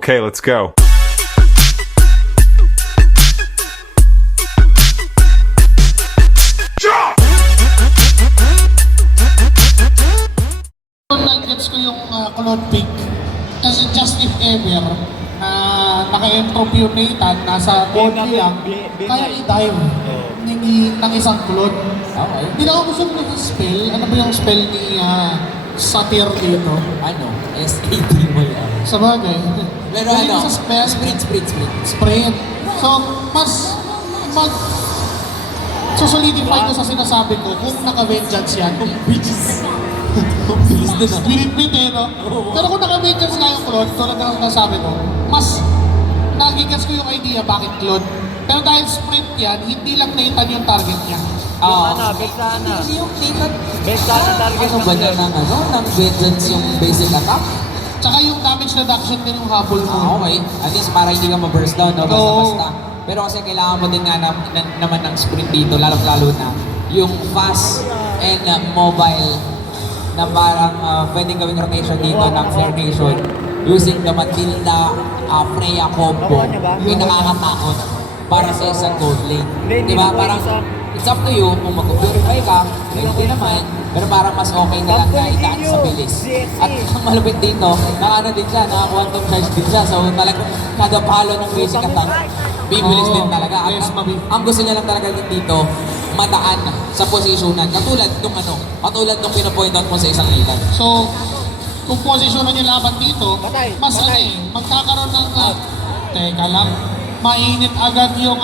Okay, let's go. Gets ko yung Clone Pig. Kasi just if ever na naka-entropy yung Nathan, nasa body lang, kaya i-dive ng isang clone. Okay. Hindi na ako gusto ng spell. Ano ba yung spell ni Satyr dito? Ano? SAT mo yan. Sa bagay. Pero Dahil ano? sa spell, spread. So, mas solidify ko sa sinasabi ko kung naka-vengeance yan. Kung bitches. Binit-bit eh, no? Pero kung naka-vengeance nga yung clone, tulad na sinasabi ko, mas nagigets ko yung idea bakit clone. Pero dahil sprint yan, hindi lang Nathan yung target niya. Beksana. Hindi yung Nathan. Beksana target Ano ba niya ng ng vengeance yung basic attack? Tsaka yung damage reduction din yung habol mo. Okay. At least para hindi ka ma-burst down, no? Basta-basta. Pero kasi kailangan mo din nga naman ng sprint dito, lalo na yung fast and mobile na parang pwedeng gawing rotation dito ng Flare Nation using the Matilda Freya combo. Yung nakakatakot para sa isang gold lane. Diba? Parang it's up to you kung mag-purify ka, hindi naman, pero parang mas okay na lang na itaan sa bilis. At ang malupit dito, naka din siya, naka-quantum charge din siya. So talagang kada palo ng basic attack, bibilis din talaga. Ang gusto niya lang talaga din dito, mataan sa posisyonan. Katulad nung pinapoint out mo sa isang ilan. So, kung posisyonan yung laban dito, mas magkakaroon ng, teka lang, mainit agad yung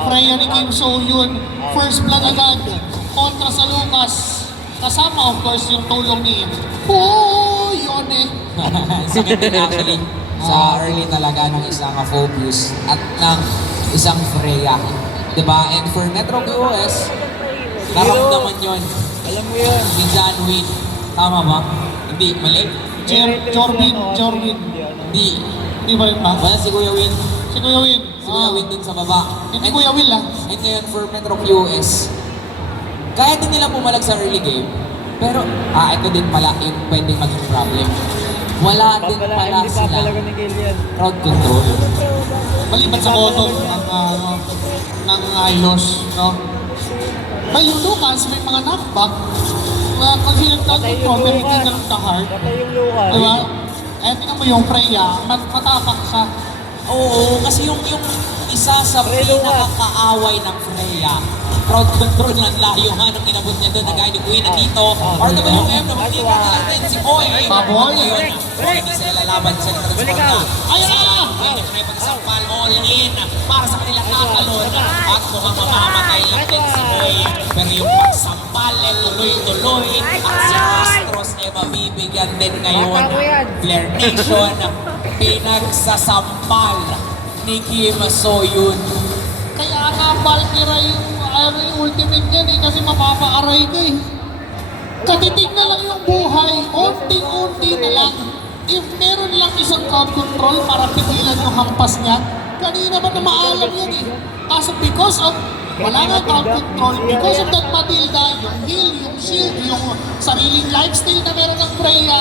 Freya ni Kim So Yun. First blood agad, kontra sa Lucas. Kasama of course yung tulong ni yun eh. Sakit din actually sa early talaga ng isang focus at ng isang Freya. Diba? And for Metro QoS, naramdaman yun. Alam mo yun. Si John Win. Tama ba? Hindi, mali. Jorvin. Hindi ba rin ba? Wala si Kuya Win. Si Kuya Win. Si Kuya Win dun sa baba. Hindi Kuya Will ah. And ngayon for Metro QoS, kaya din nila pumalag sa early game, pero ito din pala yung pwedeng maging problem. Wala din pala Hindi sila papalaga ni Gillian. crowd control. Maliban sa boto ng Ilos, no? May yung Lucas, may mga knockback. Pag sinagtag Patay yung yung problem, hindi Lucas. ganun ka-hard. Patay yung Lucas. Diba? Eh, tingnan mo yung Freya, matapak siya. Oo, kasi yung isa sa pinakakaaway ng Freya, crowd control ng layo nga nung inabot niya doon na gaya ni Queen na dito, RWM na magkita na lang din si Boy. Baboy. Hindi sila lalaban sa transform na. Ayan! Pwede ko na ipagsampal all in para sa kanilang kakalon at mukhang mamamatay lang din si Boy. Pero yung pagsampal ay tuloy-tuloy at si Astros ay mabibigyan din ngayon. Flare Nation, pinagsasampal ni Kim So Yun. Kaya nga Valkyrie yung ultimate yan eh, kasi mapapa-aray ka eh. Katitig na lang yung buhay, unti-unti na lang. If meron lang isang crowd control para pigilan yung hampas niya, kanina ba na maalam yan eh. Kaso because of wala nga crowd control, because of that Matilda, yung heal, yung shield, yung sariling lifestyle na meron ng Freya,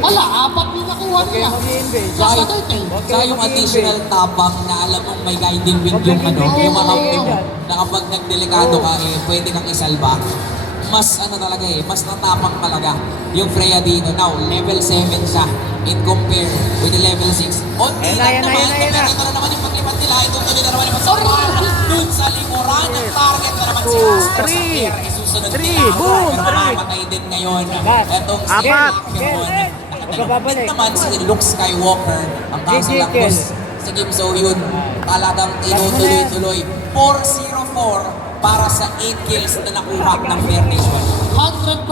wala, apat yung nakuha nila. Just a turtle. Saka yung additional tapang na alam mong may guiding wing yung yung makampi mo, na kapag nagdelikado ka pwede kang isalba. Mas talaga mas natapang talaga yung Freya dito. Now, level 7 siya in compare with the level 6. Onti lang naman, pero ito na naman yung paglipat nila. Ito na naman yung pagsapan. Doon sa likuran, ang target na naman si Astro sa Pierre. Isusunod nila. Pero mamamatay din ngayon. Itong si Nakababalik naman si Luke Skywalker. Ang kaso lang po si Kim So Yun talagang tinutuloy-tuloy. 4-0-4 para sa 8 kills na nakuha ng Flare Nation. 100%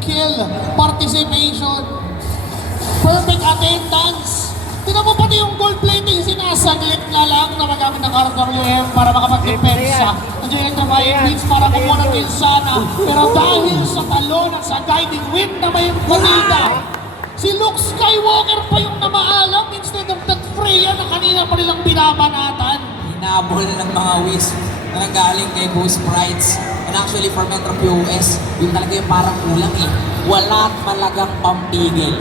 kill participation. Perfect attendance. Tingnan mo pati yung gold plating, sinasaglit na lang na magamit ng RWM para makapag-depensa. Nandiyan yung Ryan Beats para kumuha ng kill sana. Pero dahil sa talon at sa guiding wind na may Matilda, si Luke Skywalker pa yung namaalam instead of that Freya na kanina pa nilang binabanatan. Hinabol ng mga Wisp na galing kay Ghost Sprites. And actually for Metro QoS, yung talaga yung parang kulang Wala talagang pampigil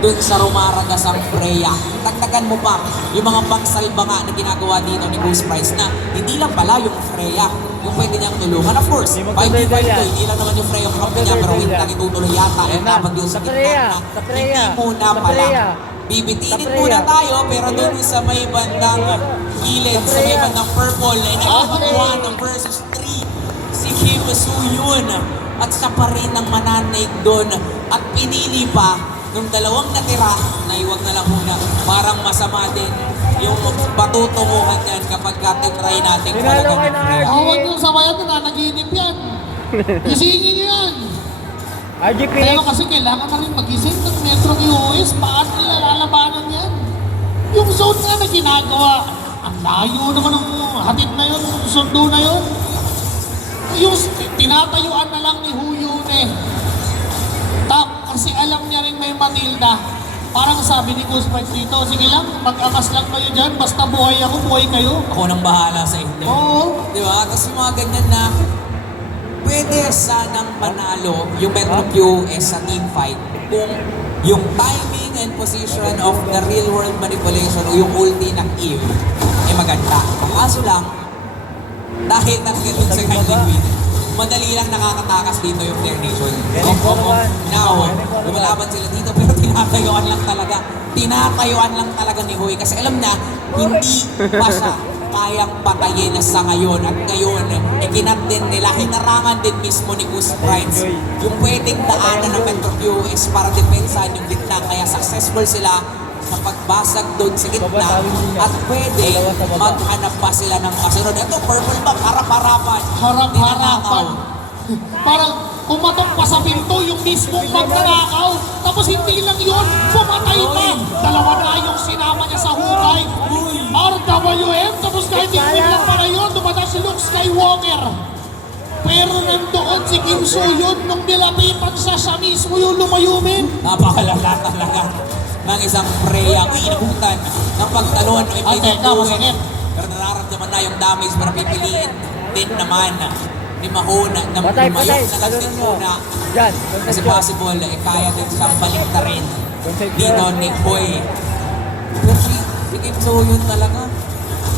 dun sa rumaragasang Freya. Dagdagan mo pa yung mga pangsalba nga na ginagawa dito ni Ghost Price na hindi lang pala yung Freya yung pwede niyang tulungan. Of course, Hindi 5v5 magtuloy to, yan. hindi lang naman yung Freya ang kampi niya, pero wait lang itutuloy yata. Ayan Yung na. dapat yung sa Sa gitna Freya, na sa Freya, hindi muna sa pala. Freya. Bibitinin Sa muna Freya. tayo, pero dun sa may bandang gilid, sa may bandang purple, ay nakakuha ng versus 3 si Kim Soo-yoon. At siya pa rin ang mananaig doon. At pinili pa nung dalawang natira na iwag na lang muna. Parang masama din yung patutunguhan yan kapag try natin Tinalo kayo ng RG. Huwag yung sabayan na nanaginip yan. Gisingin nyo yan. RG Pero Phoenix. kasi kailangan na rin magising ng Metro QoS. Paano nila lalabanan yan? Yung zone nga na ginagawa, ang layo naman ng hatid na yun, sundo na yun. Yung tinatayuan na lang ni Huyun eh. Kasi alam niya rin may Matilda. Parang sabi ni Ghost Price dito, sige lang, mag-akas lang kayo dyan, basta buhay ako, buhay kayo. Ako nang bahala sa inyo. Oo. Di ba? Tapos yung mga ganyan na pwede sanang manalo yung Metro QS sa team fight kung yung timing and position of the real world manipulation o yung ulti ng Eve ay maganda. Ang kaso lang, dahil nagkatid sa kanyang win, madali lang nakakatakas dito yung Flare Nation. Now, lumalaban sila dito pero tinatayuan lang talaga. Tinatayuan lang talaga ni Huy kasi alam na hindi pa siya kayang patayin sa ngayon. At ngayon, ikinat din nila, hinarangan din mismo ni Goose Prides yung pwedeng daanan ng Metro QS para depensahan yung gitna. Kaya successful sila sa pagbasag doon sa gitna at pwede maghanap pa sila ng kasunod. Ito, purple back, harap-harapan. Harap-harapan. Parang kumatok pa sa pinto yung mismong magnanakaw. Tapos hindi lang yun, pumatay pa. Dalawa na yung sinama niya sa hukay. RWM, tapos kahit hindi lang para yun, dumating si Luke Skywalker. Pero nandoon si Kim Soo-yoon nung nilapitan siya mismo yung lumayumin. Napakalala talaga ng isang Freya ang inabutan ng pagtalon ng Ay, teka, masakit. pero nararamdaman na yung damage para pipiliin din naman ni Mahona na Patay, lumayo patay. na lang din Talunan mo. muna Diyan. kasi possible kaya din siyang baliktarin dito ni Hoy. Pero si Kim Soo-yoon talaga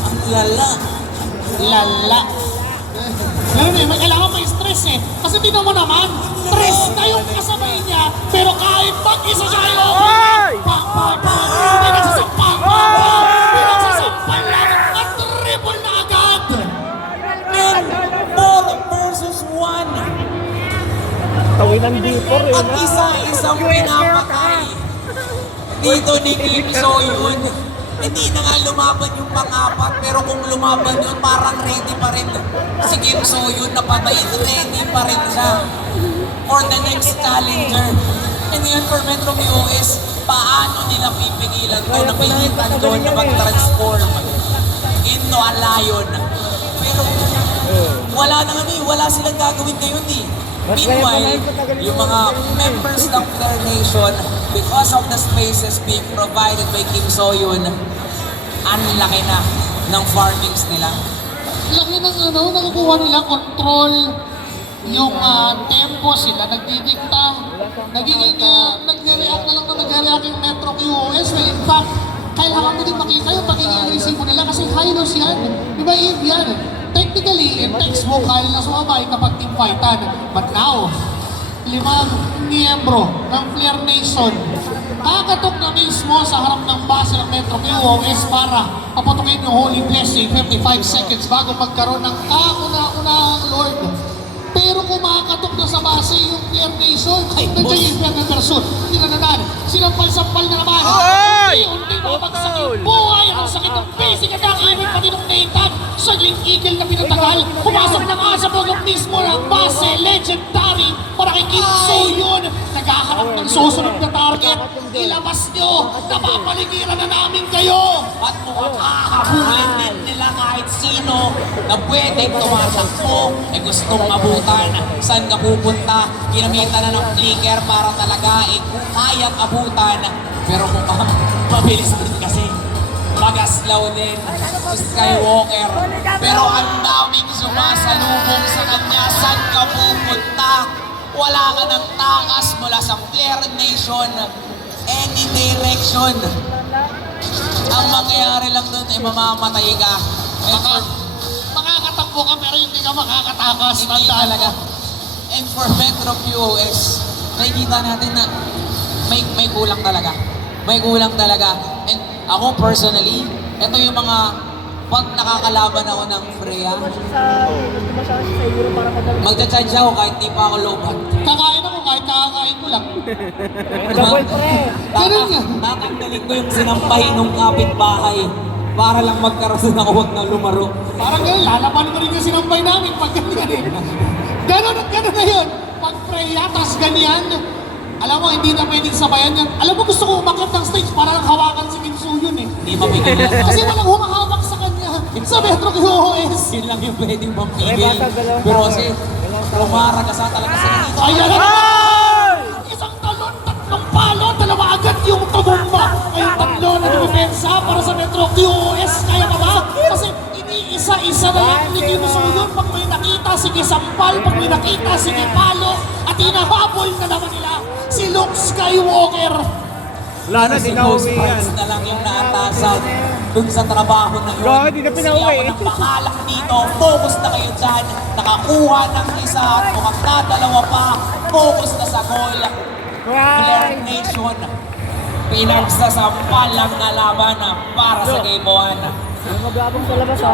ang lala. Lala. Ganun eh, may kailangan may stress eh. Kasi di naman naman, stress na yung kasabay niya, pero kahit mag-isa siya kayo, pang, pinagsasampang, pinagsasampang lang, at triple na agad. And 4 versus 1. Tawin ng dipor eh. At isa-isang pinapatay dito ni Kim Soo-yoon. Hindi na nga lumaban yung pang-apat, pero kung lumaban yun, parang ready pa rin. Si Kim Soo-yoon napatayin, ready pa rin siya for the next challenger. And ngayon for Metro QoS, paano nila pipigilan to, napilitan doon na mag-transform into a lion. Pero wala na nga wala silang gagawin ngayon eh. Meanwhile, yung mga members ng Flare Nation, because of the spaces being provided by Kim Soo-yoon, ang laki na ng farmings nila. Laki ng nakukuha nila, control, yung tempo sila, nagdidikta, nagiging, nagre-react na lang na nagre-react yung Metro QoS. Well, in fact, kailangan mo din makita yung pagiging agresibo nila kasi high-loss yan. Di ba, Eve yan? Technically, in textbook, kaya na sumabay kapag team fightan. But now, 5 miyembro ng Flare Nation kakatok na mismo sa harap ng base ng Metro QoS para paputukin yung Holy Blessing 55 seconds bago magkaroon ng kauna-unahang Lord. Pero kumakatok na sa base yung Flare Nation. Nandiyan yung Flare Person. Hindi na nanan. Sinampal-sampal na naman. Unti-unti babagsak yung buhay. Ang sakit ng basic attack. Even pati nung Nathan. Sagling eagle na pinatagal. Pumasok na nga sa bogong mismo ng base. Legendary para kay Kim Soo-yoon. Naghahanap ng susunod na target. Ilabas nyo. Napapaligiran na namin kayo. At mukhang hahabulin din nila kahit sino na pwedeng tumatakbo ay gustong abutan. Saan ka pupunta? Kinamitan na ng flicker para talaga kung kayang abutan. Pero mukhang mabilis din kasi. Magaslaw din si Skywalker. Pero ang daming sumasalubong sa kanya. Saan ka pupunta? Wala ka ng takas mula sa Flare Nation. any direction. Ang mangyayari lang doon ay mamamatay ka. And for, Makakatakbo ka pero hindi ka makakatakas. hindi Tandaan talaga. mo. And for Metro QOS, nakikita natin na may kulang talaga. May kulang talaga. And ako personally, ito yung mga pag nakakalaban ako ng Freya, magcha-charge ako kahit di pa ako lobat. Kakain ako kahit kakakain ko lang. Double pre. Ganun nga. Tatanggalin ko yung sinampay ng kapitbahay para lang magkaroon ako huwag na lumaro. Parang ganun, lalaban mo rin yung sinampay namin pag ganyan eh. Ganun at ganun na yun. Pag Freya, tas ganyan. Alam mo, hindi na pwedeng sabayan yan. Alam mo, gusto ko umakit ng stage para lang hawakan si Kim Soo Hyun eh. Hindi mapigil yan. Kasi walang humahawak sa kanya sa Metro QOS. Yun lang yung pwedeng mapigil. Basta dalawang Pero tao kasi, eh. Dalawang tao. lumaragasa talaga sila dito. Ayan na isang talon, tatlong palo, dalawa agad yung tumumba. Ay tatlo na dumipensa para sa Metro QOS. Kaya pa ba? Kasi iniisa-isa na lang ni Kim Soo Hyun. Pag may nakita, sige sampal. Pag may nakita, sige palo. At hinahabol na naman nila si Luke Skywalker. Wala na, Si di na Ghost uwi yan. Price na lang yung naatasan dun sa trabaho na yun. Bro, di na pinauwi. Siya ako ng bakalak dito. Focus na kayo dyan. Nakakuha ng isa at mukhang na dalawa pa. Focus na sa goal. Blair Nation. Pinagsasampal lang na laban para sa Game 1. Maglabang sa labas ha.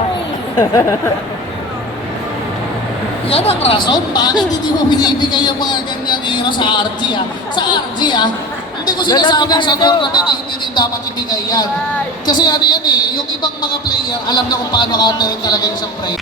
Yan ang rason bakit hindi mo binibigay yung mga ganyang hero sa RG ah. Sa RG ah. Hindi ko sinasabing sa tournament na hindi rin dapat ibigay yan. Kasi ano yan eh, yung ibang mga player, alam na kung paano counterin talaga yung isang player.